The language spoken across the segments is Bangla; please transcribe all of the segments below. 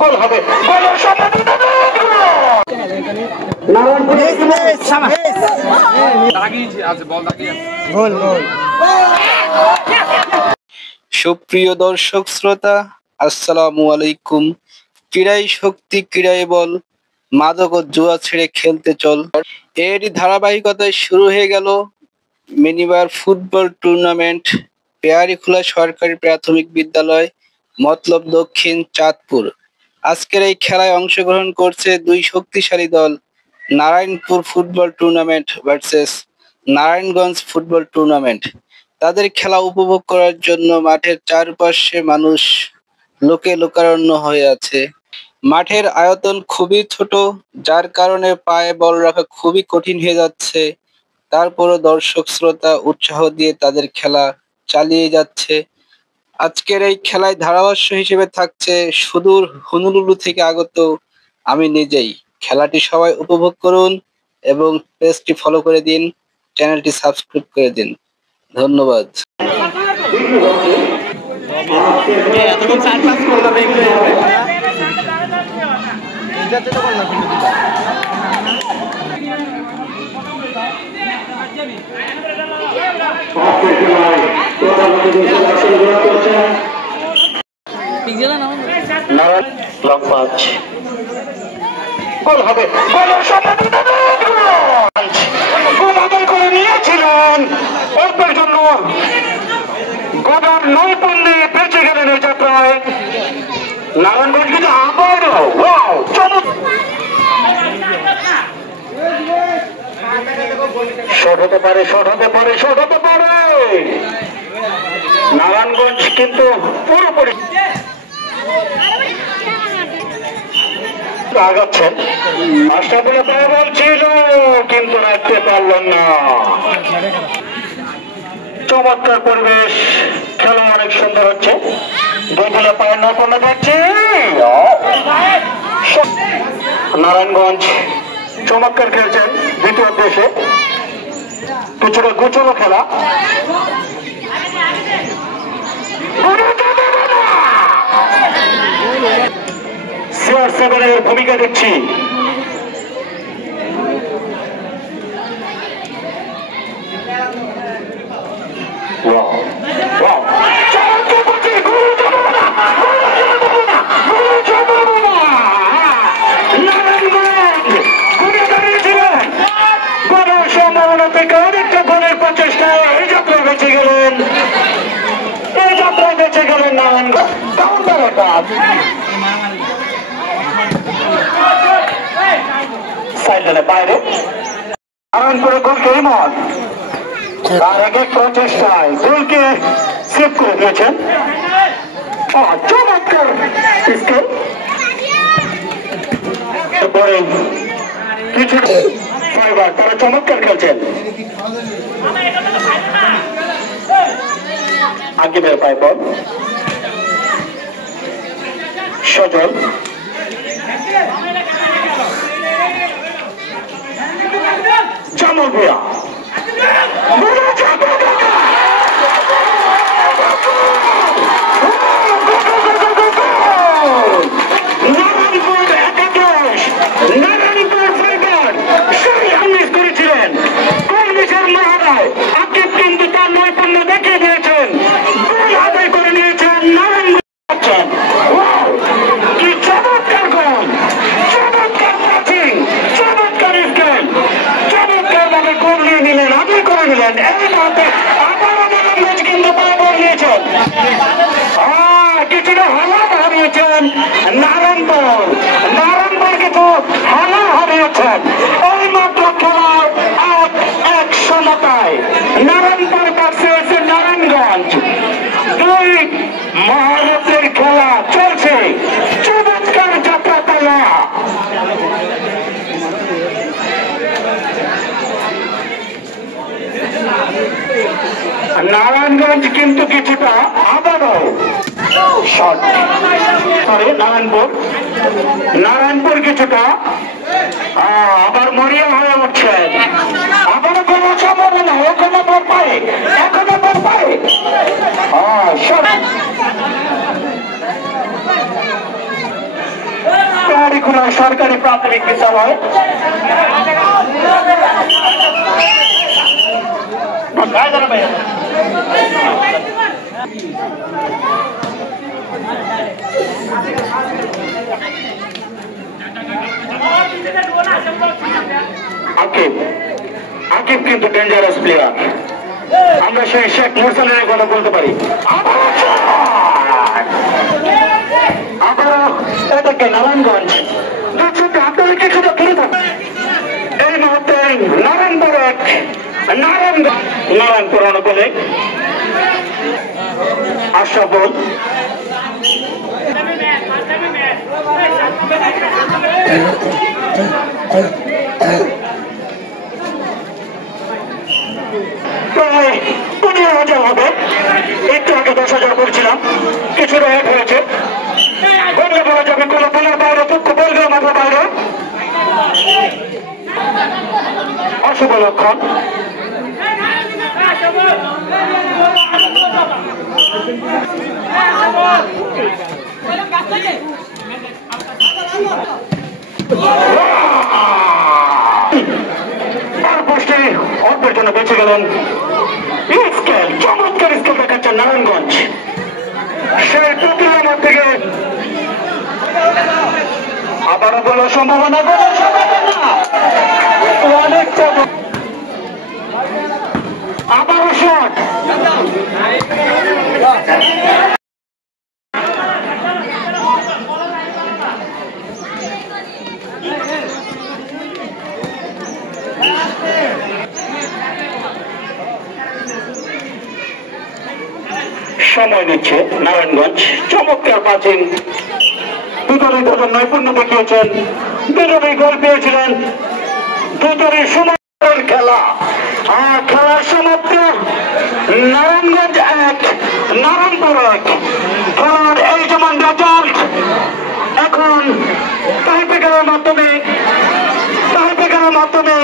গোল হবে সুপ্রিয় দর্শক শ্রোতা, আসসালামু আলাইকুম। ক্রীড়াই শক্তি, ক্রীড়াই বল, মাদক ও জুয়া ছেড়ে খেলতে চল, এরই ধারাবাহিকতায় শুরু হয়ে গেল মিনিবার ফুটবল টুর্নামেন্ট। পেয়ারীখোলা সরকারি প্রাথমিক বিদ্যালয়, মতলব দক্ষিণ, চাঁদপুর। আজকের এই খেলায় অংশগ্রহণ করছে দুই শক্তিশালী দল, Narayanpur football tournament versus Narayanganj football tournament. তাদের খেলা উপভোগ করার জন্য মাঠের চারপাশে মানুষ লোকে লোকারণ্য হয়ে আছে। মাঠের আয়তন খুবই ছোট, যার কারণে পায়ে বল রাখা খুবই কঠিন হয়ে যাচ্ছে। তারপরও দর্শক শ্রোতা উৎসাহ দিয়ে তাদের খেলা চালিয়ে যাচ্ছে। আজকের এই খেলায় ধারাভাষ্য হিসেবে থাকছে সুদূর হনুলুলু থেকে আগত আমি নিজেই। খেলাটি সবাই উপভোগ করুন এবং পেজটি ফলো করে দিন, চ্যানেলটি সাবস্ক্রাইব করে দিন। ধন্যবাদ। গোল হবে গোল আদায় করে নিয়েছিলেন অল্পের জন্য। গোদার নৈপুণ্যে বেঁচে গেলেন এই যাত্রায় নারায়ণগঞ্জ। কিন্তু আবারও শট হতে পারে, শট হতে পারে, শট হতে পারে। নারায়ণগঞ্জ কিন্তু পুরোপুরি আগাচ্ছেন। আশরাফুল বলছিল কিন্তু রাখতে পারলেন না। চমৎকার পরিবেশ, খেলা অনেক সুন্দর হচ্ছে। দুই দলে পায়ের নৈপুণ্য দেখছে নারায়ণগঞ্জ। চমৎকার খেলছেন দ্বিতীয় দেশে, কিছুটা গুছানো খেলা। CR7 এর ভূমিকা দেখছি। সম্ভাবনা থেকে অনেকটা গোলের প্রচেষ্টায় এই যাত্রা বেঁচে গেলেন, এই যাত্রায় বেঁচে গেলেন নারায়ণগঞ্জ। বাইরে নারায়ণপুরের গোলকে ইমন তার এক এক প্রচেষ্টায় গোলকে সেভ করে দিয়েছেন। চমৎকার কিছু তারা চমৎকার খেলছেন। আকিবের পায় বল, সজল জামাল ভুয়া করেছিলেন মহোদয়। আকিব কিন্তু তার নৈপুণ্য দেখিয়ে দিয়েছেন, গোল আদায় করে নিয়েছেন নারায়ণগঞ্জ। কি চমৎকার গোল, চমৎকার প্যাচিং, চমৎকার স্কেল, চমৎকার ভাবে গোল নিয়ে নিলেন, আদায় করে নিলেন। এই মুহূর্তে আবারও নারায়ণগঞ্জ কিন্তু পায়ে বল নিয়েছেন, কিছুটা হালাত হারিয়েছেন নারায়ণপুর। নারায়ণপুর কিন্তু হালা হারিয়েছেন। এই মাত্র খেলায় এক সমতায় নারায়ণপুর ভার্সেস নারায়ণগঞ্জ, দুই মহারথের খেলা চলছে। চমৎকার যাত্রা পালা। নারায়ণগঞ্জ কিন্তু কিছুটা আবারও শট, সরি নারায়ণপুর কিছুটা আবার মরিয়া হয়ে উঠছেন। আবারও কোনো সম্ভাবনা, এখনো বল পায়, এখনো বল পায়। কোনো সরকারি প্রাথমিক বিদ্যালয়। আকিব কিন্তু ডেঞ্জারাস প্লেয়ার। আমরা সেই শেখ মুরসালের কথা বলতে পারি। আবারও এটাকে নারায়ণগঞ্জ আপনাদেরকে খাতা ফিরে থাকবে এই মুহূর্তে নারায়ণপুর অনুকূলে আশরাফুল প্রায় 15,000 হবে। একটু আগে 10,000 বলছিলাম, কিছু রেট হয়েছে। বললে বলা যাবে কোনো বলার বাইরে দুঃখ বলবে মাথার বাইরে অশুভ লক্ষণ। অল্পের জন্য বেঁচে গেলেন। স্কেল, চমৎকার স্কেল দেখাচ্ছেন নারায়ণগঞ্জ। সেই প্রতিমার থেকে আবারও বলার সম্ভাবনা অনেকটা আবারও শট। সময় নিচ্ছে নারায়ণগঞ্জ। চমৎকার প্রাচীন দুজনেই তাদের নৈপুণ্য দেখিয়েছেন, দুজনেই গোল পেয়েছিলেন, দুজনেই সমান খেলা। আর খেলার সমাপ্ত নারায়ণগঞ্জ 1 নারায়ণপুর 1। খেলার এই যেমন রেজাল্ট এখন টাইব্রেকারের মাধ্যমে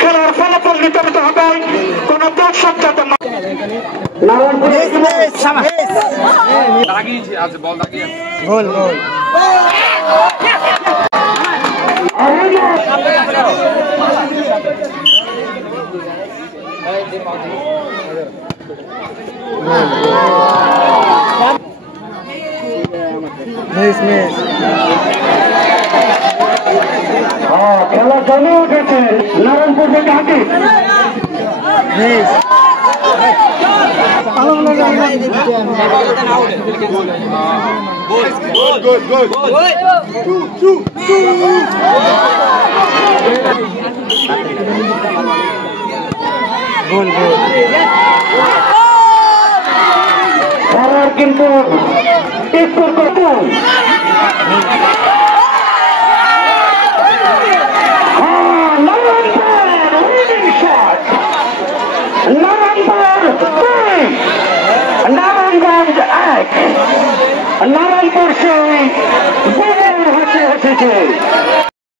খেলার ফলাফল নির্ধারিত হবে। কোন দর্শক যাতে খেলা চালু উঠেছে নারায়ণপুর থেকে আকিব। কিন্তু নারায়ণগঞ্জ 1 নারায়ণপুর সেই এসেছে।